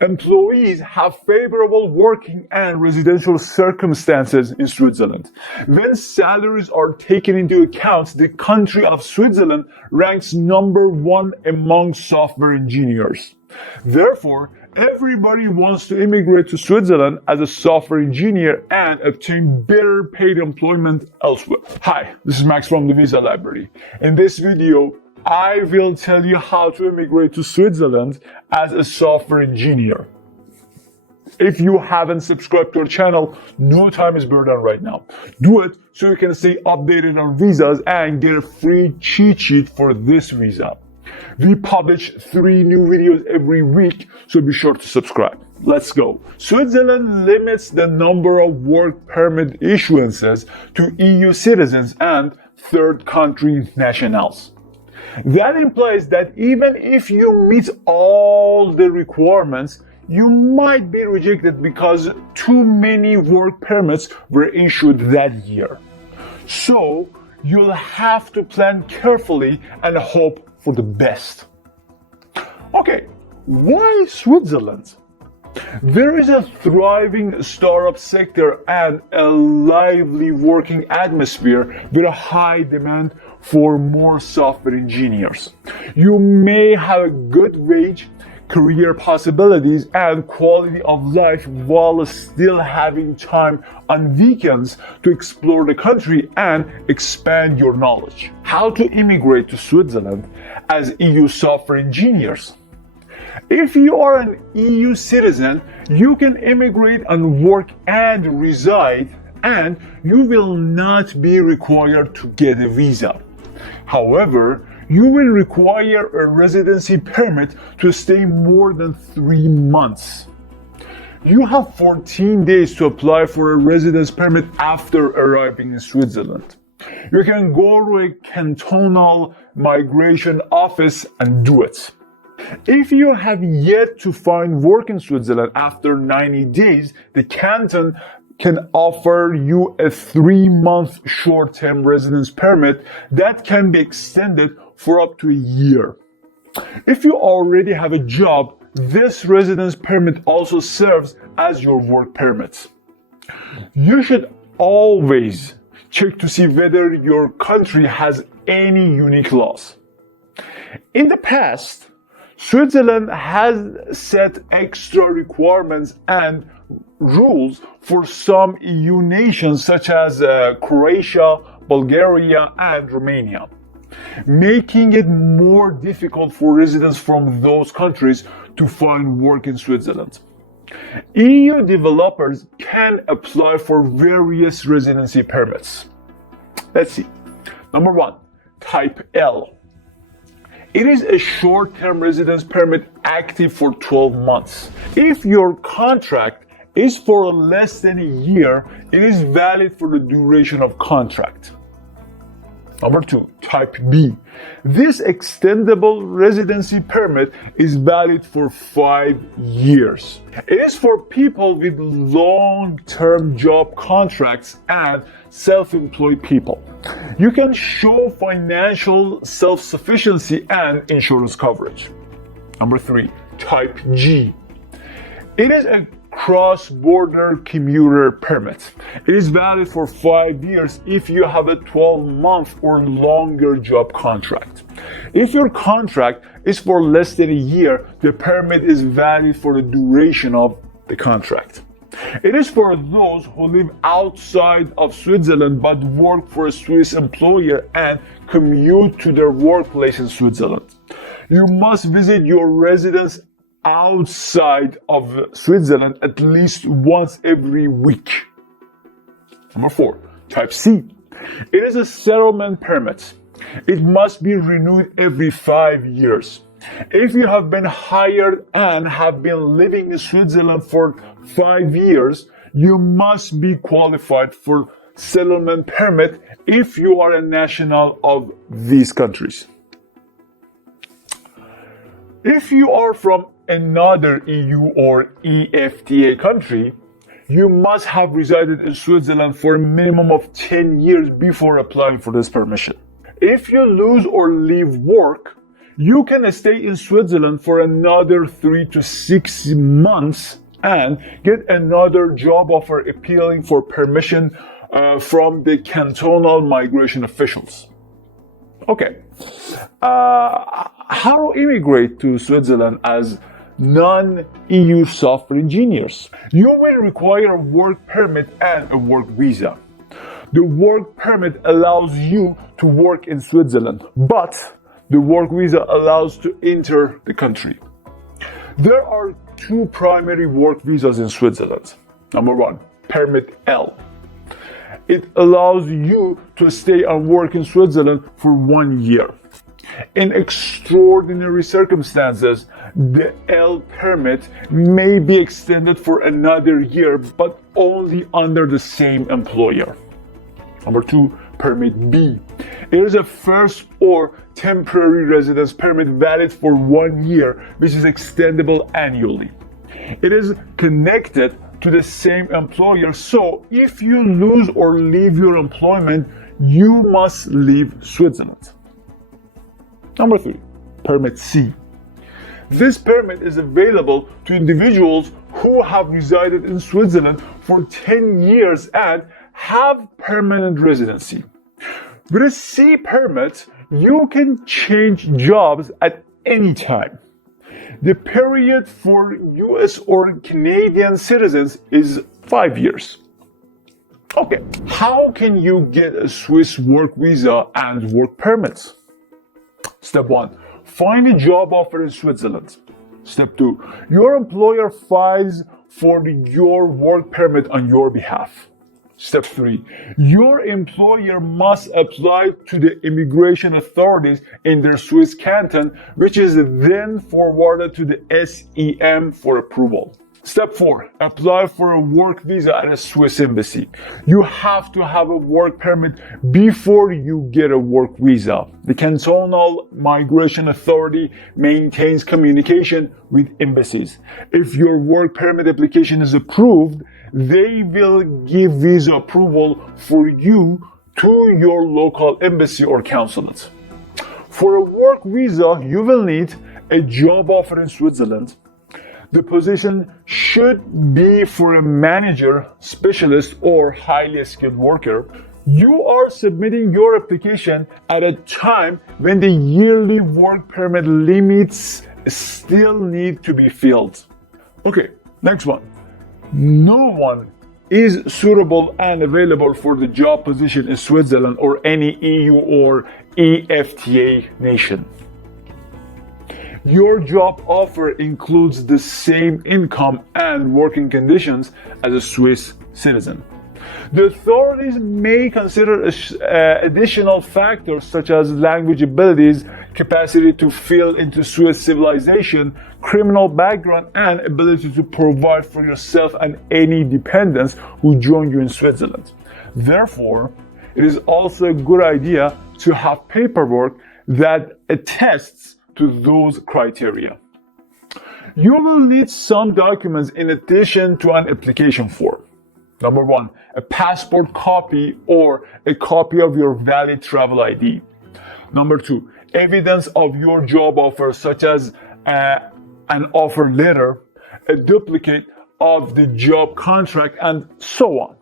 Employees have favorable working and residential circumstances in Switzerland. When salaries are taken into account, the country of Switzerland ranks number one among software engineers. Therefore, everybody wants to immigrate to Switzerland as a software engineer and obtain better paid employment elsewhere. Hi, this is Max from the Visa Library. In this video, I will tell you how to immigrate to Switzerland as a software engineer. If you haven't subscribed to our channel, no time is better than right now. Do it so you can stay updated on visas and get a free cheat sheet for this visa. We publish 3 new videos every week, so be sure to subscribe. Let's go. Switzerland limits the number of work permit issuances to EU citizens and third country nationals. That implies that even if you meet all the requirements, you might be rejected because too many work permits were issued that year. So, you'll have to plan carefully and hope for the best. Okay, why Switzerland? There is a thriving startup sector and a lively working atmosphere with a high demand for more software engineers. You may have a good wage, career possibilities, and quality of life while still having time on weekends to explore the country and expand your knowledge. How to immigrate to Switzerland as EU software engineers? If you are an EU citizen, you can immigrate and work and reside, and you will not be required to get a visa. However, you will require a residency permit to stay more than 3 months. You have 14 days to apply for a residence permit after arriving in Switzerland. You can go to a cantonal migration office and do it. If you have yet to find work in Switzerland after 90 days, the canton can offer you a 3-month short-term residence permit that can be extended for up to a year. If you already have a job, this residence permit also serves as your work permit. You should always check to see whether your country has any unique laws. In the past, Switzerland has set extra requirements and rules for some EU nations such as Croatia, Bulgaria, and Romania, making it more difficult for residents from those countries to find work in Switzerland. EU developers can apply for various residency permits. Let's see. Number 1, Type L. It is a short-term residence permit active for 12 months. If your contract is for less than a year, it is valid for the duration of contract. Number 2, Type B. This extendable residency permit is valid for 5 years. It is for people with long-term job contracts and self-employed people. You can show financial self-sufficiency and insurance coverage. Number 3, Type G. It is a cross-border commuter permit. It is valid for 5 years if you have a 12-month or longer job contract. If your contract is for less than a year, the permit is valid for the duration of the contract. It is for those who live outside of Switzerland but work for a Swiss employer and commute to their workplace in Switzerland. You must visit your residence outside of Switzerland at least once every week. Number 4, Type C. It is a settlement permit. It must be renewed every 5 years. If you have been hired and have been living in Switzerland for 5 years, you must be qualified for settlement permit if you are a national of these countries. If you are from another EU or EFTA country, you must have resided in Switzerland for a minimum of 10 years before applying for this permission. If you lose or leave work, You can stay in Switzerland for another 3 to 6 months and get another job offer appealing for permission from the cantonal migration officials. Okay, how to immigrate to Switzerland as non-EU software engineers? You will require a work permit and a work visa. The work permit allows you to work in Switzerland, but the work visa allows to enter the country. There are two primary work visas in Switzerland. Number one, Permit L. It allows you to stay and work in Switzerland for 1 year. In extraordinary circumstances, the L permit may be extended for another year, but only under the same employer. Number two, Permit B. It is a first or temporary residence permit valid for 1 year, which is extendable annually. It is connected to the same employer, so if you lose or leave your employment, you must leave Switzerland. Number three, Permit C. This permit is available to individuals who have resided in Switzerland for 10 years and have permanent residency. With a C permit, you can change jobs at any time. The period for US or Canadian citizens is 5 years. Okay, how can you get a Swiss work visa and work permits? Step 1, find a job offer in Switzerland. Step 2, your employer files for your work permit on your behalf. Step 3, your employer must apply to the immigration authorities in their Swiss canton, which is then forwarded to the SEM for approval. Step 4, apply for a work visa at a Swiss embassy. You have to have a work permit before you get a work visa. The cantonal migration authority maintains communication with embassies. If your work permit application is approved, they will give visa approval for you to your local embassy or consulate. For a work visa, you will need a job offer in Switzerland. The position should be for a manager, specialist, or highly skilled worker. You are submitting your application at a time when the yearly work permit limits still need to be filled. Okay, next one. No one is suitable and available for the job position in Switzerland or any EU or EFTA nation. Your job offer includes the same income and working conditions as a Swiss citizen. The authorities may consider additional factors such as language abilities, capacity to fit into Swiss civilization, criminal background, and ability to provide for yourself and any dependents who join you in Switzerland. Therefore, it is also a good idea to have paperwork that attests to those criteria. You will need some documents in addition to an application form. Number 1, a passport copy or a copy of your valid travel ID. Number 2, evidence of your job offer such as an offer letter, a duplicate of the job contract, and so on.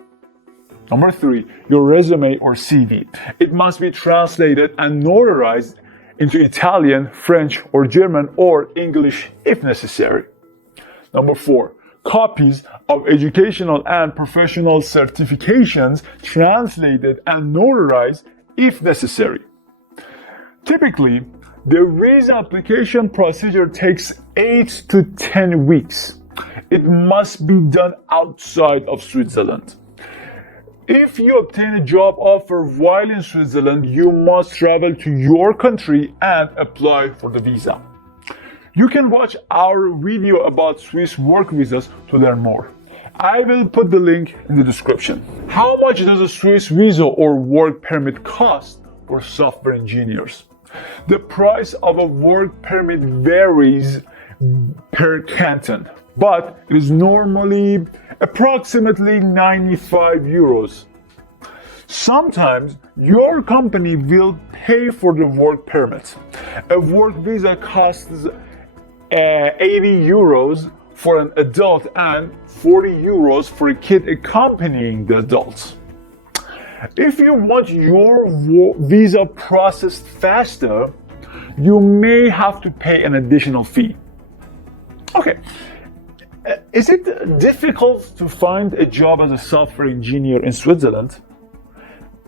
Number 3, your resume or CV. It must be translated and notarized into Italian, French, or German, or English if necessary. Number 4, copies of educational and professional certifications translated and notarized if necessary. Typically, the visa application procedure takes 8 to 10 weeks. It must be done outside of Switzerland. If you obtain a job offer while in Switzerland, you must travel to your country and apply for the visa. You can watch our video about Swiss work visas to learn more. I will put the link in the description. How much does a Swiss visa or work permit cost for software engineers? The price of a work permit varies per canton, but it is normally approximately 95 euros. Sometimes your company will pay for the work permit. A work visa costs 80 euros for an adult and 40 euros for a kid accompanying the adults. If you want your visa processed faster, you may have to pay an additional fee. Okay, is it difficult to find a job as a software engineer in Switzerland?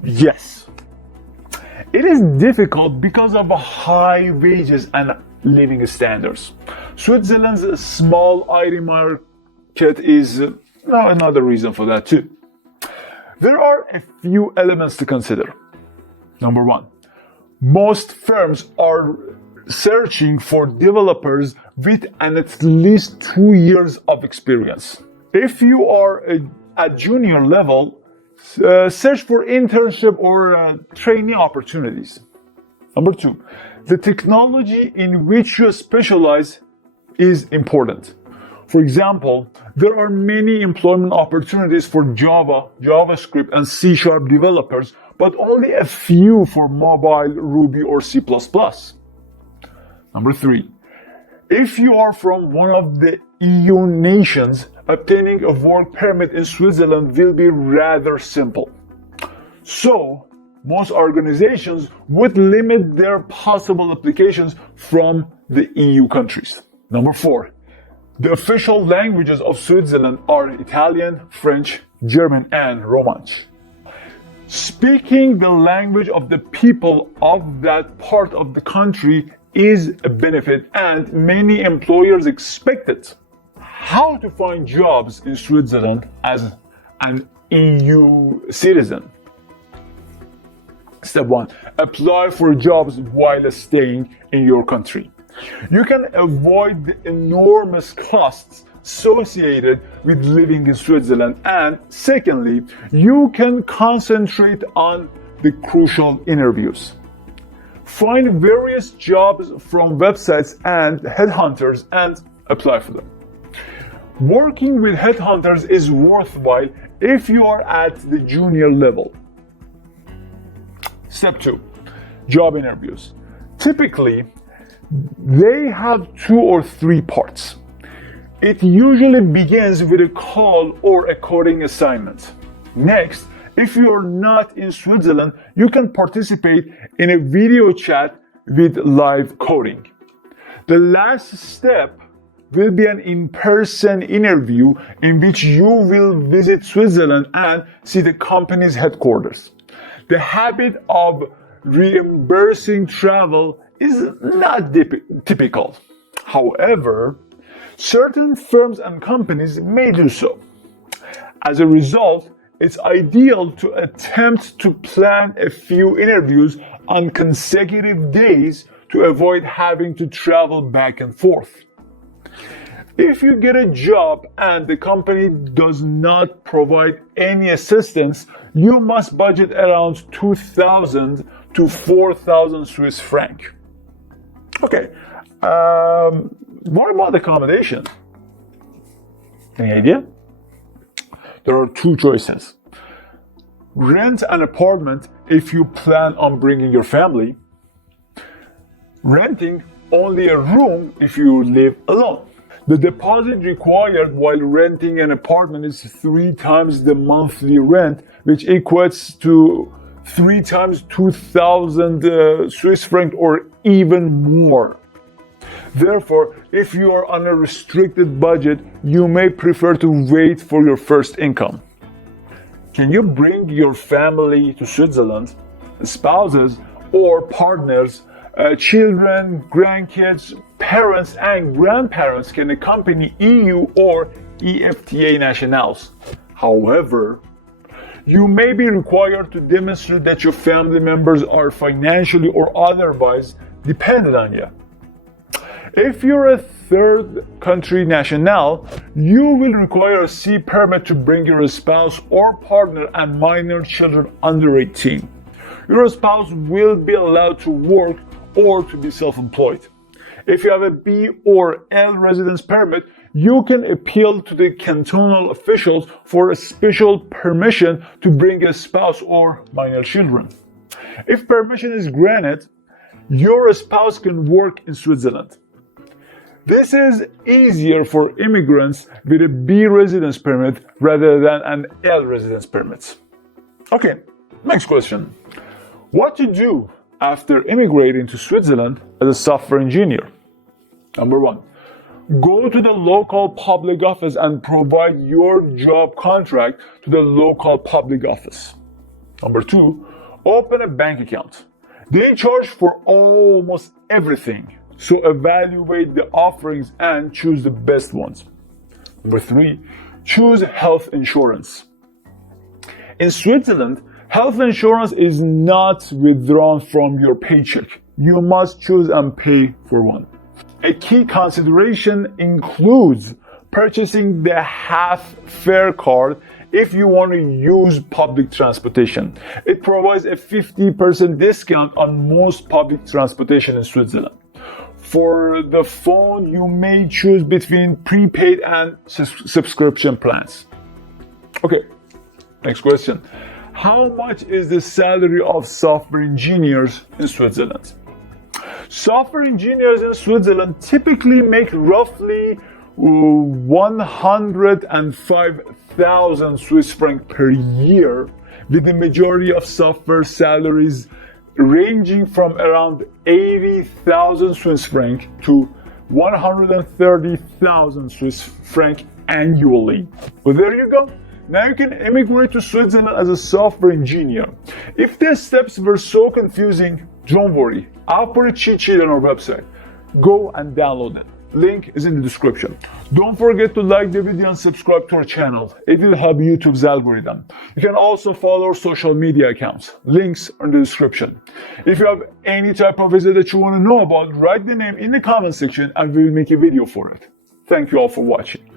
Yes. It is difficult because of high wages and living standards. Switzerland's small IT market is another reason for that too. There are a few elements to consider. Number one, most firms are searching for developers with at least 2 years of experience. If you are at junior level, search for internship or trainee opportunities. Number two, the technology in which you specialize is important. For example, there are many employment opportunities for Java, JavaScript, and C# developers, but only a few for mobile, Ruby, or C++. Number three, if you are from one of the EU nations, obtaining a work permit in Switzerland will be rather simple. So, most organizations would limit their possible applications from the EU countries. Number four, the official languages of Switzerland are Italian, French, German, and Romansh. Speaking the language of the people of that part of the country is a benefit, and many employers expect it. How to find jobs in Switzerland as an EU citizen? Step one, apply for jobs while staying in your country. You can avoid the enormous costs associated with living in Switzerland, and secondly, you can concentrate on the crucial interviews. Find various jobs from websites and headhunters and apply for them. Working with headhunters is worthwhile if you are at the junior level. Step two, job interviews. Typically, they have 2 or 3 parts. It usually begins with a call or a coding assignment. Next, if you are not in Switzerland, you can participate in a video chat with live coding. The last step will be an in-person interview in which you will visit Switzerland and see the company's headquarters. The habit of reimbursing travel is not typical. However, certain firms and companies may do so. As a result, it's ideal to attempt to plan a few interviews on consecutive days to avoid having to travel back and forth. If you get a job and the company does not provide any assistance, you must budget around 2,000 to 4,000 Swiss franc. Okay, what about accommodation? Any idea? There are 2 choices. Rent an apartment if you plan on bringing your family. Renting only a room if you live alone. The deposit required while renting an apartment is 3 times the monthly rent, which equates to 3 times 2,000 Swiss franc or even more. Therefore, if you are on a restricted budget, you may prefer to wait for your first income. Can you bring your family to Switzerland? Spouses or partners, children, grandkids, parents, and grandparents can accompany EU or EFTA nationals. However, you may be required to demonstrate that your family members are financially or otherwise dependent on you. If you're a third country national, you will require a C permit to bring your spouse or partner and minor children under 18. Your spouse will be allowed to work or to be self-employed. If you have a B or L residence permit, you can appeal to the cantonal officials for a special permission to bring a spouse or minor children. If permission is granted, your spouse can work in Switzerland. This is easier for immigrants with a B residence permit rather than an L residence permit. Okay, next question. What to do after immigrating to Switzerland as a software engineer? Number one, go to the local public office and provide your job contract to the local public office. Number two, open a bank account. They charge for almost everything, so evaluate the offerings and choose the best ones. Number three, choose health insurance. In Switzerland, health insurance is not withdrawn from your paycheck. You must choose and pay for one. A key consideration includes purchasing the half fare card if you want to use public transportation. It provides a 50% discount on most public transportation in Switzerland. For the phone, you may choose between prepaid and subscription plans. Okay, next question. How much is the salary of software engineers in Switzerland? Software engineers in Switzerland typically make roughly 105,000 Swiss francs per year, with the majority of software salaries ranging from around 80,000 Swiss francs to 130,000 Swiss francs annually. Well, there you go. Now you can immigrate to Switzerland as a software engineer. If the steps were so confusing, don't worry. I'll put a cheat sheet on our website. Go and download it. Link is in the description. Don't forget to like the video and subscribe to our channel. It will help YouTube's algorithm. You can also follow our social media accounts. Links are in the description. If you have any type of visit that you want to know about, write the name in the comment section and we will make a video for it. Thank you all for watching.